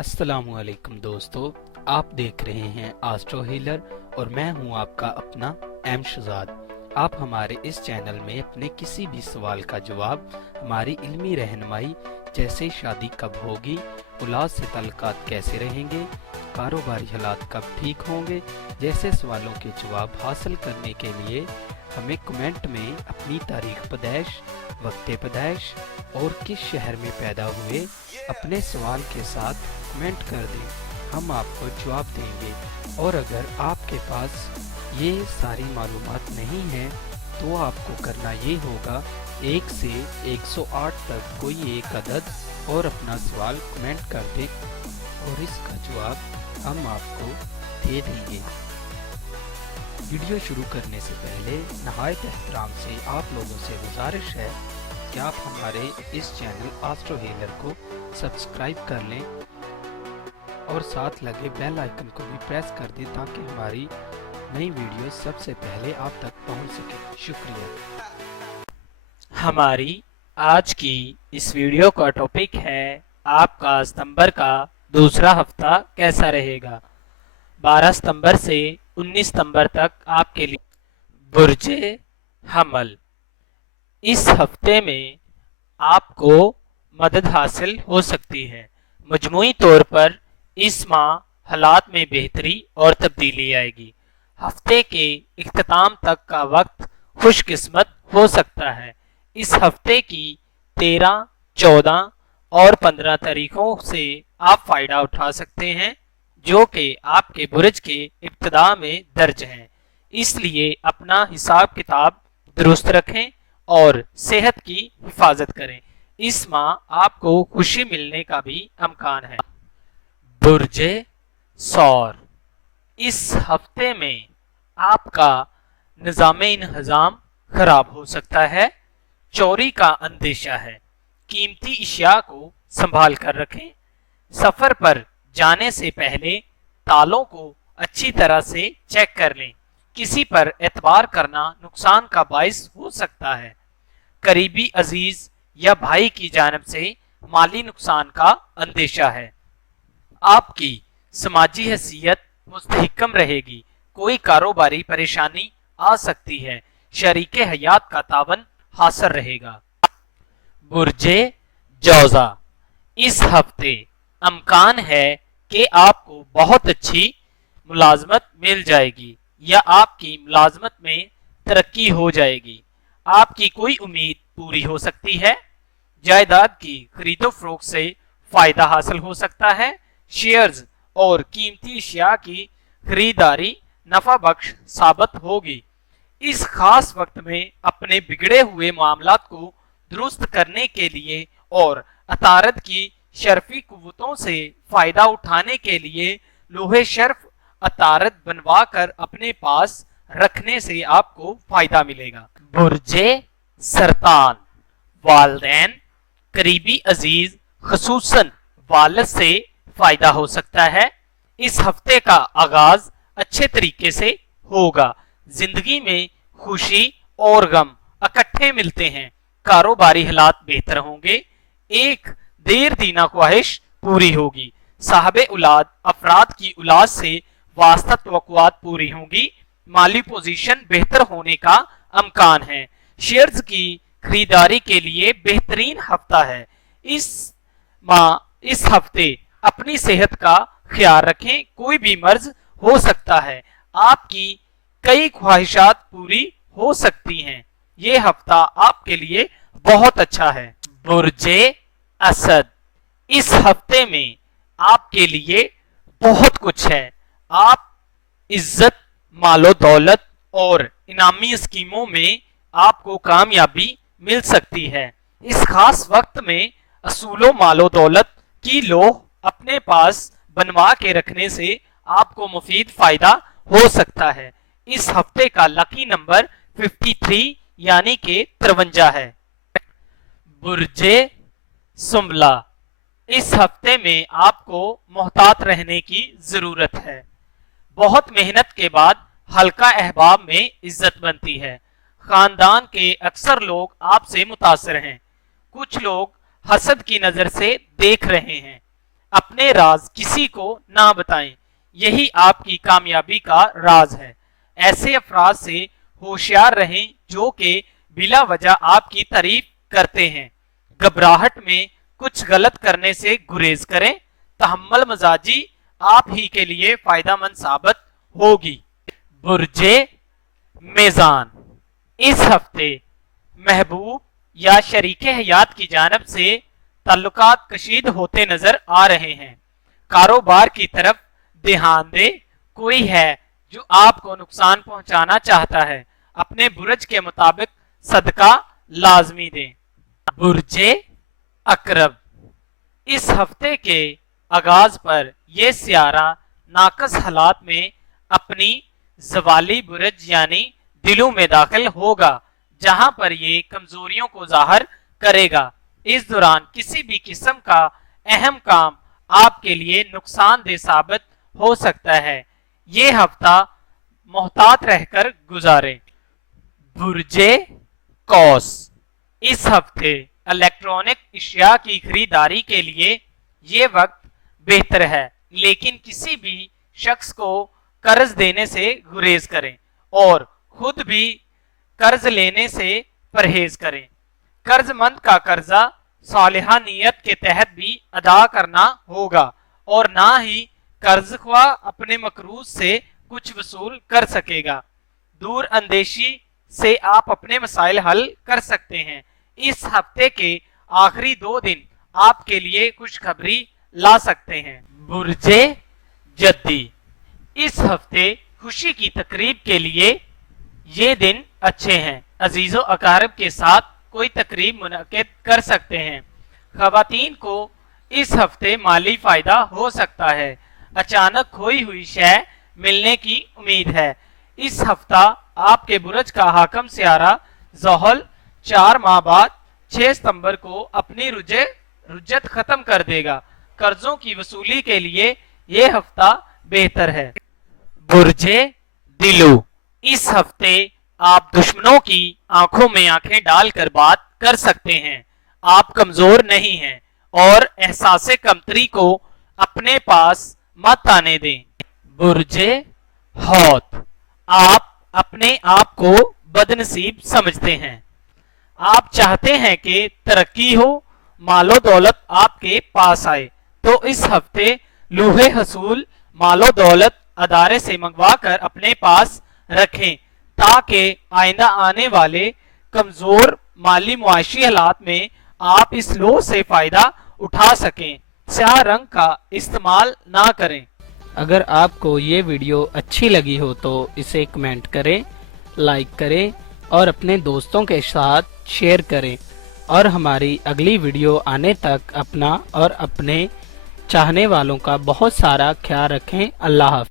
अस्सलामु अलैकुम दोस्तों, आप देख रहे हैं आस्ट्रो हीलर और मैं हूं आपका अपना एम शहजाद। आप हमारे इस चैनल में अपने किसी भी सवाल का जवाब, हमारी इल्मी रहनुमाई जैसे शादी कब होगी, औलाद से ताल्लुकात कैसे रहेंगे, कारोबारी हालात कब ठीक होंगे जैसे सवालों के जवाब हासिल करने के लिए हमें कमेंट में अपनी तारीख पैदाइश, वक्त पैदाइश और किस शहर में पैदा हुए अपने सवाल के साथ कमेंट कर दें। हम आपको जवाब देंगे। और अगर आपके पास ये सारी मालूमात नहीं है तो आपको करना ये होगा 1 से 108 तक कोई एक अदद और अपना सवाल कमेंट कर दें और इसका जवाब हम आपको दे देंगे। वीडियो शुरू करने से पहले नहायत एहतराम से आप लोगों से गुजारिश है कि आप हमारे इस चैनल आस्ट्रो हीलर को सब्सक्राइब कर लें और साथ लगे बेल आइकन को भी प्रेस कर दें ताकि हमारी नई वीडियो सबसे पहले आप तक पहुंच सके। शुक्रिया। हमारी आज की इस वीडियो का टॉपिक है आपका सितंबर का दूसरा हफ्ता कैसा रहेगा। 12 सितंबर से 19 सितंबर तक आपके लिए बुर्जे हमल। इस हफ्ते में आपको मदद हासिल हो सकती है। मजमूई तौर पर इस माह हालात में बेहतरी और तब्दीली आएगी। हफ्ते के इख्तिताम तक का वक्त खुशकिस्मत हो सकता है। इस हफ्ते की 13, 14 और 15 तारीखों से आप फायदा उठा सकते हैं जो कि आपके बुर्ज के इब्तिदा में दर्ज हैं। इसलिए अपना हिसाब किताब दुरुस्त रखें और सेहत की हिफाजत करें। इस माह आपको खुशी मिलने का भी इम्कान है। बुर्जे सौर। इस हफ्ते में आपका निज़ाम-ए-इंतज़ाम खराब हो सकता है। चोरी का अंदेशा है। कीमती इशिया को संभाल कर रखें। सफर पर जाने से पहले तालों को अच्छी तरह से चेक कर लें। किसी पर एतबार करना नुकसान का बाइस हो सकता है। करीबी अजीज या भाई की जानिब से माली नुकसान का अंदेशा है। आपकी समाजी हैसियत मुस्तहकम रहेगी। कोई कारोबारी परेशानी आ सकती है। शरीके हयात का तावन हासिल रहेगा। बुर्जे जौजा। इस हफ्ते इम्कान है कि आपको बहुत अच्छी मुलाजमत मिल जाएगी या आपकी मुलाजमत में तरक्की हो जाएगी। आपकी कोई उम्मीद पूरी हो सकती है। जायदाद की खरीदो फरोख्त से फायदा हासिल हो सकता है। शेयर्स और कीमती अशिया की खरीदारी नफा बख्श साबित होगी। इस खास वक्त में अपने बिगड़े हुए मामलात को दुरुस्त करने के लिए और अतारद की शर्फी कुव्वतों से फायदा उठाने के लिए लोहे शर्फ अतारद बनवा कर अपने पास रखने से आपको फायदा मिलेगा। बुर्जे सरतान। वालदैन, करीबी अजीज खसूसन वालिद से फायदा हो सकता है। इस हफ्ते का आगाज अच्छे तरीके से होगा। जिंदगी में खुशी और गम इकट्ठे मिलते हैं। कारोबारी हालात बेहतर होंगे। एक देर दीना ख्वाहिश पूरी होगी। साहबे औलाद अफराद की औलाद से वास्ता तवक्कुआत पूरी होंगी। माली पोजीशन बेहतर होने का इम्कान है। शेयर्स की खरीदारी के लिए बेहतरीन हफ्ता है। इस हफ्ते अपनी सेहत का ख्याल रखें। कोई भी मर्ज हो सकता है। आपकी कई ख्वाहिशात पूरी हो सकती हैं। ये हफ्ता आपके लिए बहुत अच्छा है। बुर्जे असद। इस हफ्ते में आपके लिए बहुत कुछ है। आप इज्जत, मालो दौलत और इनामी स्कीमों में आपको कामयाबी मिल सकती है। इस खास वक्त में असूलों मालो दौलत की लोह अपने पास बनवा के रखने से आपको मुफीद फायदा हो सकता है। इस हफ्ते का लकी नंबर 53 यानी कि 53 है। बुर्जे सुम्बला। इस हफ्ते में आपको मोहतात रहने की जरूरत है। बहुत मेहनत के बाद हल्का अहबाब में इज्जत बनती है। खानदान के अक्सर लोग आपसे मुतासर हैं। कुछ लोग हसद की नजर से देख रहे हैं। अपने राज किसी को ना बताएं, यही आपकी कामयाबी का राज है। ऐसे अफराद से होशियार रहें जो कि बिला वजह आपकी तारीफ करते हैं। घबराहट में कुछ गलत करने से गुरेज करें, तहम्मुल मजाजी आप ही के लिए फायदेमंद साबित होगी। बुर्जे मेज़ान, इस हफ्ते महबूब या शरीके हयात की जानिब से ताल्लुकात कशीद होते नजर आ रहे हैं। कारोबार की तरफ ध्यान दे, कोई है जो आपको नुकसान पहुंचाना चाहता है, अपने बुरज के मुताबिक सदका लाजमी दें। बुर्जे अकरब, इस हफ्ते के आगाज पर यह सियारा नाकस हालात में अपनी जवाली बुरज यानी दिलों में दाखिल होगा, जहां पर ये कमजोरियों को जाहिर करेगा। इस दौरान किसी भी किस्म का अहम काम आपके लिए नुकसानदेह साबित हो सकता है। ये हफ्ता मोहतात रहकर गुजारें। बुर्जे कौस, इस हफ्ते इलेक्ट्रॉनिक अशिया की खरीदारी के लिए ये वक्त बेहतर है, लेकिन किसी भी शख्स को कर्ज देने से गुरेज करें और खुद भी कर्ज लेने से परहेज करें। कर्जमंद का कर्जा सालिहा नियत के तहत भी अदा करना होगा और ना ही कर्ज ख्वाह अपने मकरूज से कुछ वसूल कर सकेगा। दूर अंदेशी से आप अपने मसाइल हल कर सकते हैं। इस हफ्ते के आखिरी 2 दिन आपके लिए खुशखबरी ला सकते हैं। बुर्जे जद्दी, इस हफ्ते खुशी की तकरीब के लिए ये दिन अच्छे हैं। अजीजों अकारब के साथ कोई तकरीब मुनक्किद कर सकते हैं। खवातीन को इस हफ्ते माली फायदा हो सकता है। अचानक खोई हुई शय मिलने की उम्मीद है। इस हफ्ता आपके बुरज का हाकम सियारा ज़ोहल 4 माह बाद 6 सितंबर को अपनी रुज्जत खत्म कर देगा। कर्जों की वसूली के लिए यह हफ्ता बेहतर है। बुर्जे दिलो, इस हफ्ते आप दुश्मनों की आंखों में आंखें डालकर बात कर सकते हैं। आप कमजोर नहीं हैं और एहसासे कमतरी को अपने पास मत आने दें। बुर्जे हौत, आप अपने आप को बदनसीब समझते हैं। आप चाहते हैं कि तरक्की हो, मालो दौलत आपके पास आए, तो इस हफ्ते लूहे हसूल मालो दौलत अदारे से मंगवा कर अपने पास रखें, ताकि आइंदा आने वाले कमजोर माली मुआशी हालात में आप इस लो से फायदा उठा सकें। स्याह रंग का इस्तेमाल ना करें। अगर आपको ये वीडियो अच्छी लगी हो तो इसे कमेंट करें, लाइक करें और अपने दोस्तों के साथ शेयर करें और हमारी अगली वीडियो आने तक अपना और अपने चाहने वालों का बहुत सारा ख्याल रखें। अल्लाह हाफ़िज़।